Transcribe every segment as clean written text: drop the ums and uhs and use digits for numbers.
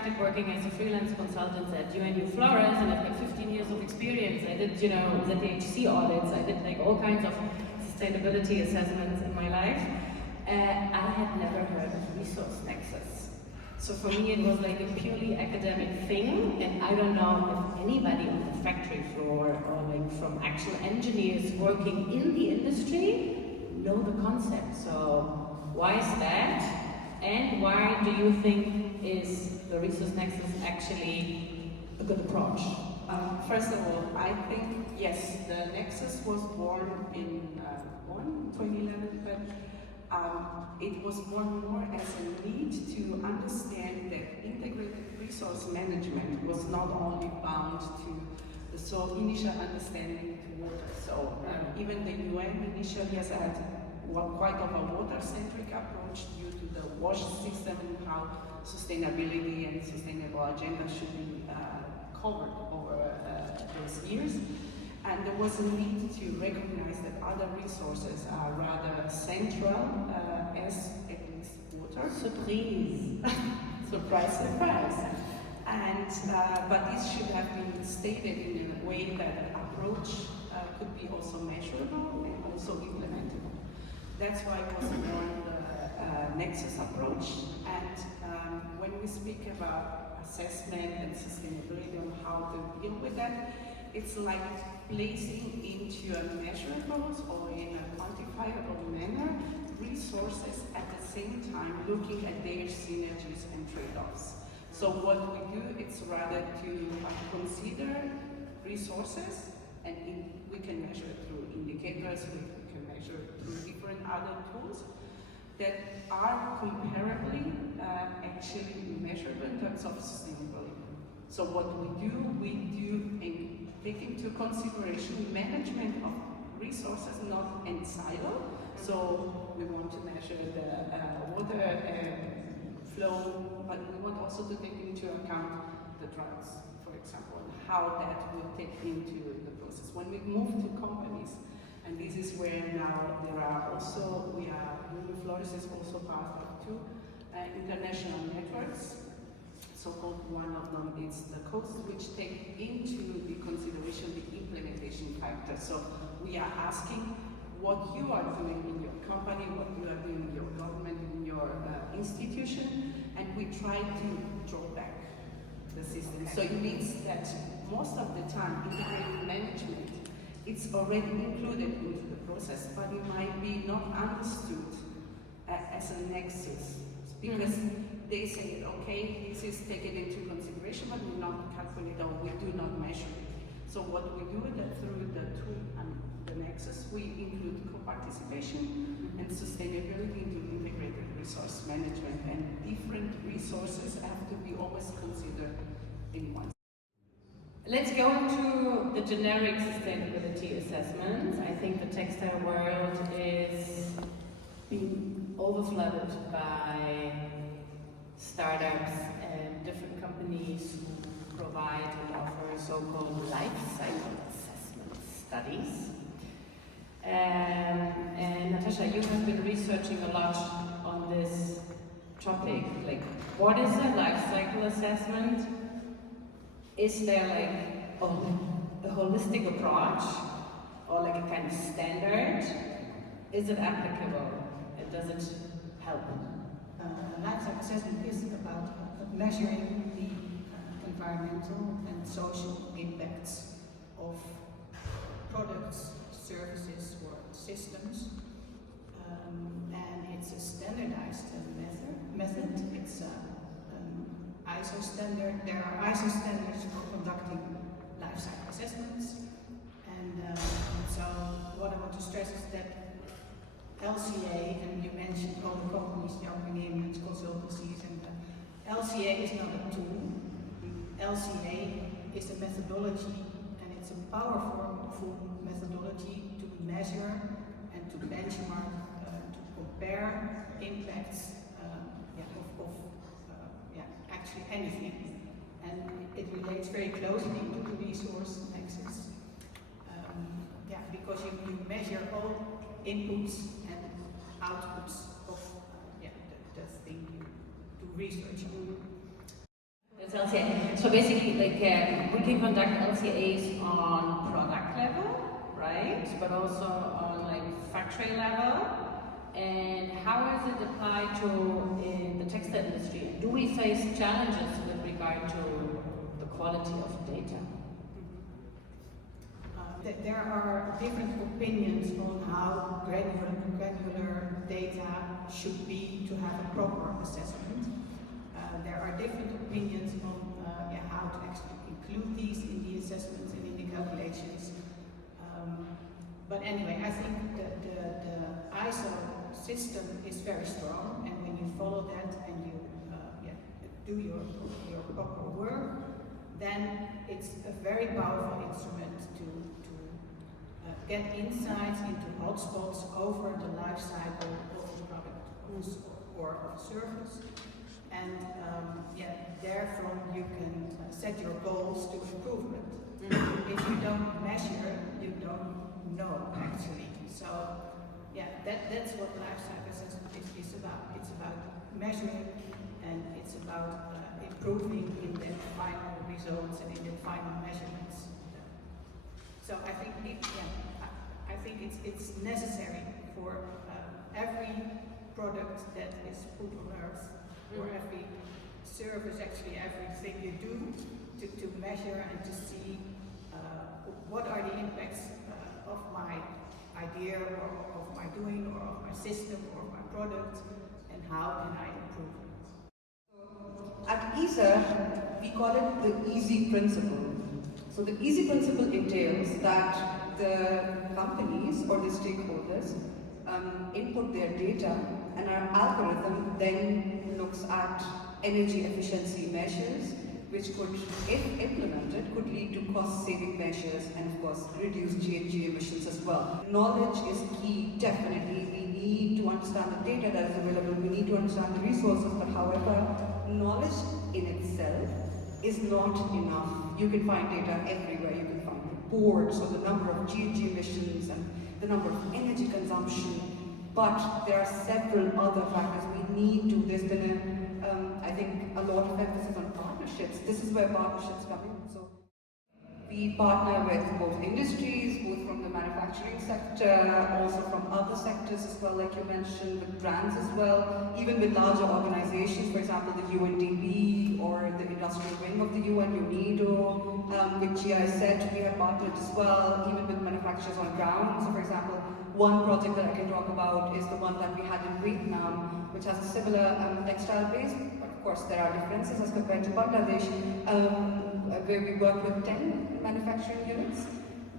started working as a freelance consultant at UNU-FLORES, and I've got 15 years of experience. I did, ZHC audits, I did like all kinds of sustainability assessments in my life. I had never heard of resource nexus. So for me it was like a purely academic thing, and I don't know if anybody on the factory floor or like from actual engineers working in the industry know the concept. So why is that? And why do you think is the resource nexus actually a good approach? First of all, I think, yes, the Nexus was born in 2011, but it was born more as a need to understand that integrated resource management was not only bound to the initial understanding to water. So even the UN initially has had quite of a water-centric approach due to the WASH system and how sustainability and sustainable agenda should be covered over those years. And there was a need to recognize that other resources are rather central, as at least water. Surprise! Surprise, surprise. And, but this should have been stated in a way that approach could be also measurable and also implementable. That's why it was born the Nexus approach. And when we speak about assessment and sustainability and how to deal with that, it's like placing into a measurable or in a quantifiable manner resources at the same time looking at their synergies and trade-offs. So what we do, it's rather to consider resources, and we can measure it through indicators, we can measure it through different other tools that are comparably actually measurable in terms of sustainability. So what we do take into consideration management of resources, not in silo. So we want to measure the water flow, but we want also to take into account the droughts, for example, and how that will take into the process. When we move to companies, and this is where now there are also, UNU-FLORES is also part of two international networks. So-called one of them is the coast, which take into the consideration the implementation factor. So we are asking what you are doing in your company, what you are doing in your government, in your institution, and we try to draw back the system. So it means that most of the time, integrated management, it's already included into the process, but it might be not understood as a nexus, because they say, okay, this is taken into consideration, but we not calculate or we do not measure it. So what we do is that through the tool and the Nexus, we include co-participation and sustainability into integrated resource management, and different resources have to be always considered in one. Let's go into the generic sustainability assessments. I think the textile world is being overflooded by startups and different companies who provide and offer so-called life cycle assessment studies. And Natascha, you have been researching a lot on this topic. Like, what is a life cycle assessment? Is there like a holistic approach or like a kind of standard? Is it applicable and does it help? Life cycle assessment is about measuring the environmental and social impacts of products, services, or systems. And it's a standardized method. It's ISO standard. There are ISO standards for conducting life cycle assessments. And so what I want to stress is that LCA, and you mentioned all the companies, the Armenians, consultancies, and LCA is not a tool. LCA is a methodology, and it's a powerful methodology to measure and to benchmark, to compare impacts of actually anything. And it relates very closely to the resource nexus. Because you measure all inputs and outputs of the thing you do research on. That's LCA. So basically, like we can conduct LCAs on product level, right? But also on like factory level. And how is it applied to in the textile industry? Do we face challenges with regard to the quality of data? There are different opinions on how granular data should be to have a proper assessment. There are different opinions on how to actually include these in the assessments and in the calculations. But anyway, I think the ISO system is very strong, and when you follow that and you do your proper work, then it's a very powerful instrument to get insights into hotspots over the life cycle of the product or of the service. And therefrom you can set your goals to improvement. If you don't measure, you don't know actually. So that's what life cycle assessment is about. It's about measuring, and it's about improving in the final results and in the final measurements. So I think it's necessary for every product that is put on earth, or every service, actually everything you do, to measure and to see what are the impacts of my idea or of my doing or of my system or of my product, and how can I improve it. At eeaser, we call it the easy principle. So the easy principle entails that the companies or the stakeholders input their data, and our algorithm then looks at energy efficiency measures, which could, if implemented, could lead to cost-saving measures and, of course, reduce GHG emissions as well. Knowledge is key, definitely. We need to understand the data that is available, we need to understand the resources, but however, knowledge in itself is not enough. You can find data everywhere, you can find reports on the number of GHG emissions and the number of energy consumption, but there are several other factors we need to. There's been I think a lot of emphasis on partnerships. This is where partnerships come in. So we partner with both industries, both from the manufacturing sector, also from other sectors as well, like you mentioned, with brands as well, even with larger organizations, for example, the UNDP or the industrial wing of the UN, UNIDO, with GIZ, we have partnered as well, even with manufacturers on ground. So for example, one project that I can talk about is the one that we had in Vietnam, which has a similar textile base. Of course, there are differences as compared to Bangladesh, where we worked with 10 manufacturing units,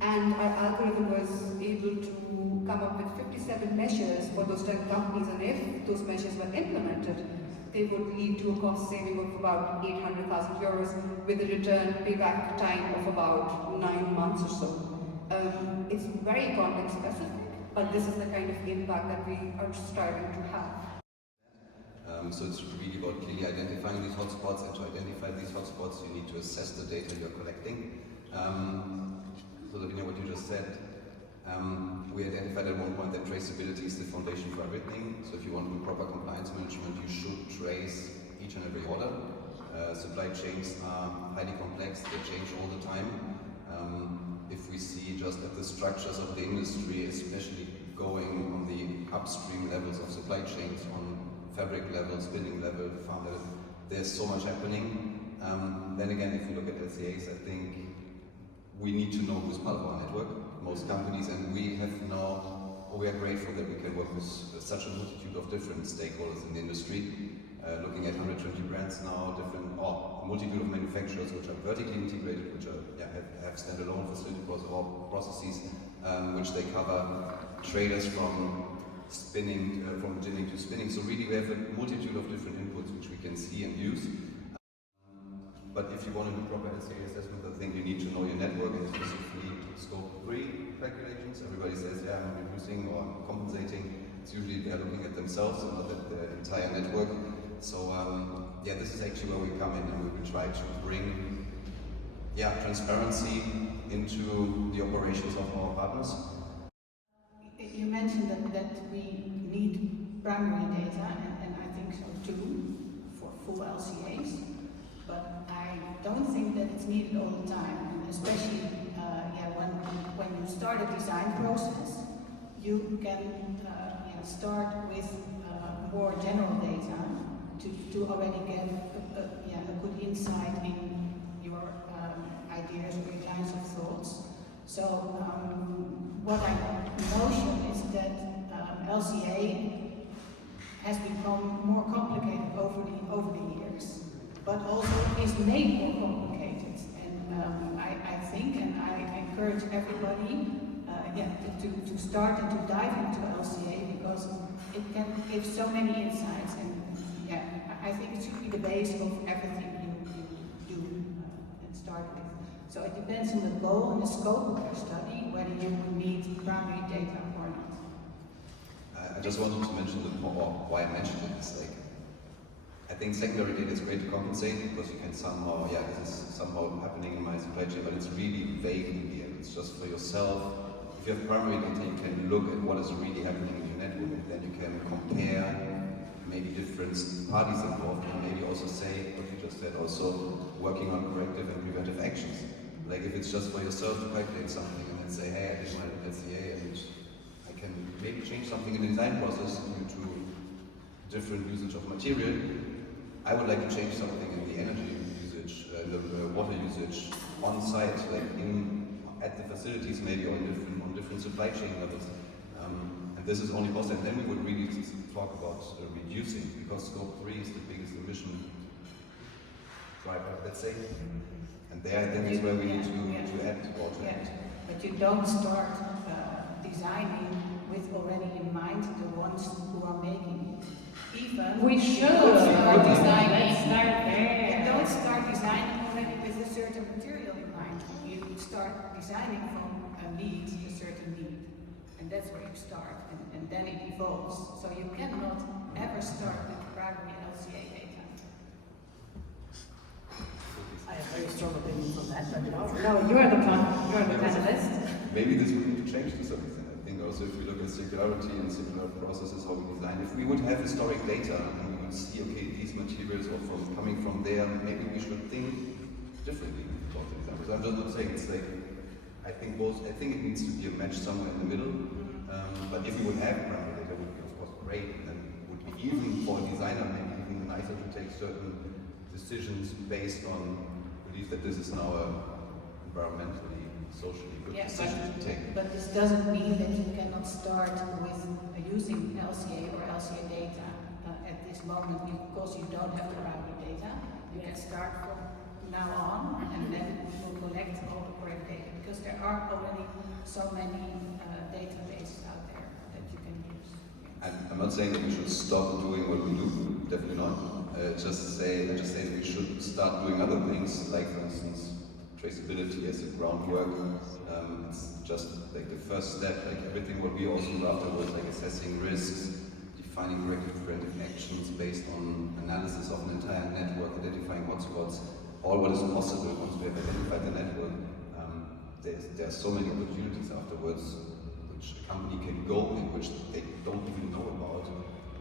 and our algorithm was able to come up with 57 measures for those 10 companies, and if those measures were implemented, they would lead to a cost saving of about 800,000 euros with a return payback time of about 9 months or so. It's very context specific, but this is the kind of impact that we are striving to have. So it's really about clearly identifying these hotspots, and to identify these hotspots you need to assess the data you're collecting. So that, what you just said, we identified at one point that traceability is the foundation for everything. So if you want to do proper compliance management, you should trace each and every order. Supply chains are highly complex, they change all the time. If we see just at the structures of the industry, especially going on the upstream levels of supply chains, on fabric level, spinning level, farm level, there's so much happening. Then again, if you look at LCAs, I think we need to know who's part of our network, most companies, and we are grateful that we can work with such a multitude of different stakeholders in the industry, looking at 120 brands now, a multitude of manufacturers which are vertically integrated, which have standalone facility processes, which they cover, traders from spinning, from ginning to spinning. So really we have a multitude of different inputs which we can see and use. But if you want to do proper LCA assessment, I think you need to know your network, and specifically scope 3 calculations. Everybody says, yeah, I'm reducing or I'm compensating. It's usually they're looking at themselves and not at the entire network. So this is actually where we come in, and we will try to bring transparency into the operations of our partners. You mentioned that we need primary data, and I think so too, for full LCAs. but I don't think that it's needed all the time, especially when you start a design process, you can start with more general data to already get a good insight in your ideas or your lines of thoughts. So what I notion is that LCA has become more complicated over the years, but also is made more complicated. And I think, and I encourage everybody to start and to dive into LCA, because it can give so many insights, and I think it should be the base of everything you do and start with. So it depends on the goal and the scope of your study, whether you need primary data or not. I just wanted to mention why I mentioned it. It's like, I think secondary data is great to compensate, because you can somehow, this is somehow happening in my supply chain, but it's really vague in the end. It's just for yourself. If you have primary data, you can look at what is really happening in your network, and then you can compare maybe different parties involved, and maybe also say, what you just said, also working on corrective and preventive actions. Like if it's just for yourself to calculate something and then say, hey, I did my LCA and I can maybe change something in the design process due to different usage of material. I would like to change something in the energy usage, the water usage on site, like at the facilities maybe, or on different supply chain levels. And this is only possible, and then we would really talk about reducing, because scope 3 is the biggest emission driver, let's say. And there, I think, is where we need to add or to add. But you don't start designing with already in mind the ones who are making it. Even we should start designing. Let's start there. You don't start designing already with a certain material in mind. You start designing from a need, a certain need. And that's where you start, and then it evolves. So you cannot ever start with primary LCA data. I have very strong opinions on that, but No, you are the panelist. Maybe this would need to change to some extent. I think also if you look at circularity and circular processes, how we design, if we would have historic data and we would see, okay, these materials are coming from there, maybe we should think differently about the design. So I'm just not saying it's like, I think it needs to be a match somewhere in the middle. But if we would have primary data, would be of course great, and then would be even for a designer maybe even nicer to take certain decisions based on belief that this is now a environmentally, socially good decision to take. But this doesn't mean that you cannot start with using LCA or LCA data at this moment, because you don't have the primary data. You can start from now on, and then we'll collect all the correct data, because there are already so many databases out there that you can use. I'm not saying that we should stop doing what we do, definitely not. Just say that we should start doing other things, like for instance, traceability as a groundwork. It's just like the first step, like everything what we also do afterwards, like assessing risks, defining corrective preventive actions based on analysis of an entire network, identifying hotspots, all what is possible once we have identified the network. There are so many opportunities afterwards which a company can go in, which they don't even know about.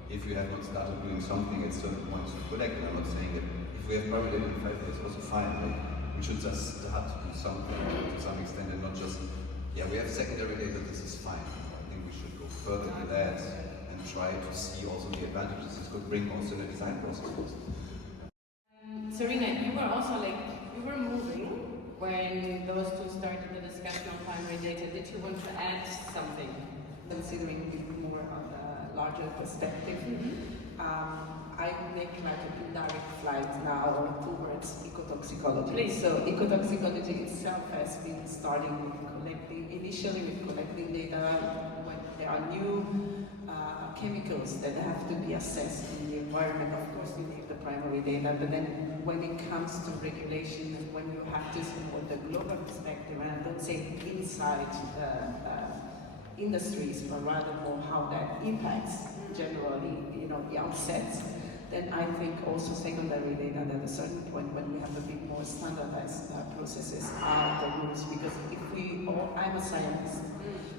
If you have not started doing something at certain points to collect, and I'm not saying that if we have primary data in 5 years, also fine, like, we should just start to do something to some extent, and not just, we have secondary data, this is fine. I think we should go further to that and try to see also the advantages this could bring also in the design process. Serena, you were moving when those two started the discussion on primary data. Did you want to add something? Considering it more on a larger perspective, I make like an indirect flight now towards ecotoxicology. Please. So ecotoxicology itself has been starting with initially with collecting data when there are new chemicals that have to be assessed in the environment. Of course, you need the primary data, but then when it comes to regulation and when you have to support the global perspective, and I don't say inside industries, but rather more how that impacts generally, the outset, then I think also secondary data at a certain point when we have a bit more standardized processes are the rules, because I'm a scientist,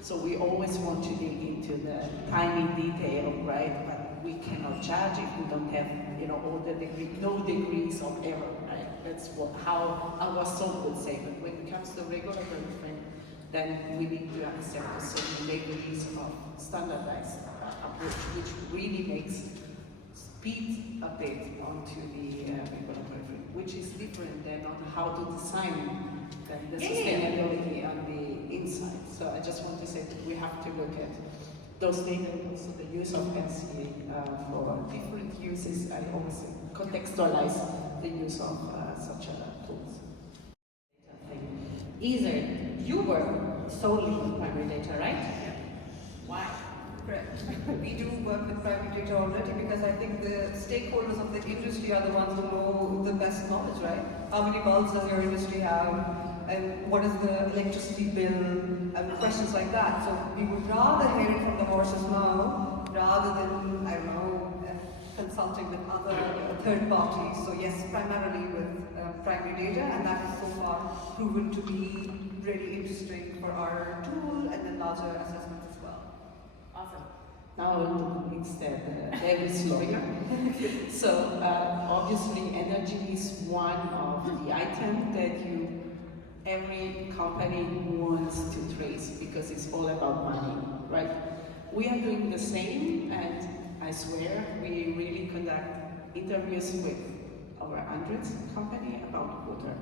so we always want to dig into the tiny detail, right? But we cannot judge if we don't have, all the no degrees of error, right? That's how our soul would say. But when it comes to regulatory frame, then we need to accept certain degrees of standardized approach, which really makes speed a bit onto the regulatory frame, which is different than on how to design the sustainability on the inside. So I just want to say that we have to look at those data and also the use of NCA for different uses. I always contextualize the use of such tools. eeaser, you work solely with primary data, right? Yeah. Why? Correct. We do work with primary data already because I think the stakeholders of the industry are the ones who know the best knowledge, right? How many bulbs does your industry have? And what is the electricity bill? And questions like that. So we would rather hear it from the horse's mouth rather than, I don't know, consulting with other third parties. So yes, primarily with primary data, and that has so far proven to be really interesting for our tool and then larger assessments as well. Awesome. Now it's the devil's lawyer. So obviously energy is one of the items that every company wants to trace because it's all about money, right? We are doing the same, and I swear we really conduct interviews with over hundreds of companies about water.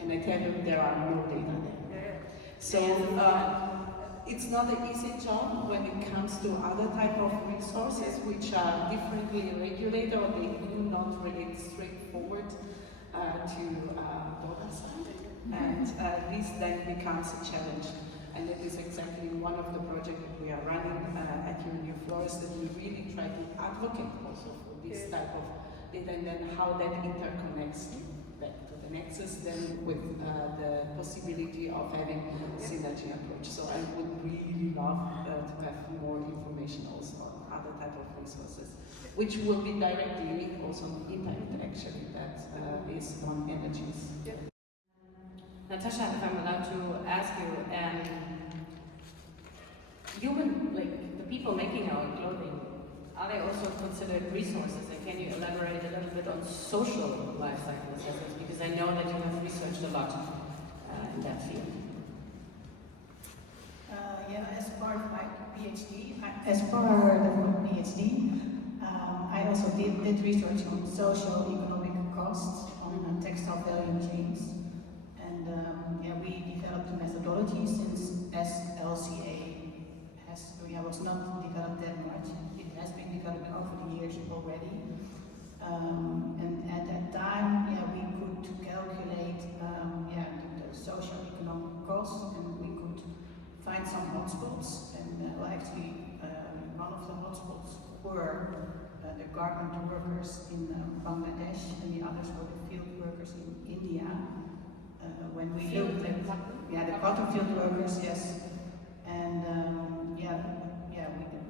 And I tell them there are no data there. So it's not an easy job when it comes to other type of resources which are differently regulated or they do not relate straightforward to data science. And this then becomes a challenge. And it is exactly one of the projects that we are running at UNU-FLORES, that we really try to advocate also for this type of data and then how that interconnects back to the Nexus, then with the possibility of having synergy approach. So I would really love to have more information also on other type of resources, which will be directly also impact actually that is on energies. Natascha, if I'm allowed to ask you, the people making our clothing, are they also considered resources? And can you elaborate a little bit on social life cycle assessments? Because I know that you have researched a lot in that field. As part of my PhD, as part of my PhD, I also did research on socio-economic costs on textile value chains. And we developed a methodology since SLCA was not developed that much. It has been developed over the years already. And at that time, we could calculate the socio-economic costs, and we could find some hotspots. And actually, one of the hotspots were the garment workers in Bangladesh, and the others were the field workers in India. When we looked at the cotton field workers, yes, and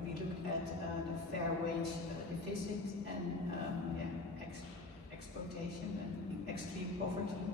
we looked at the fair wage deficit and exploitation and extreme poverty.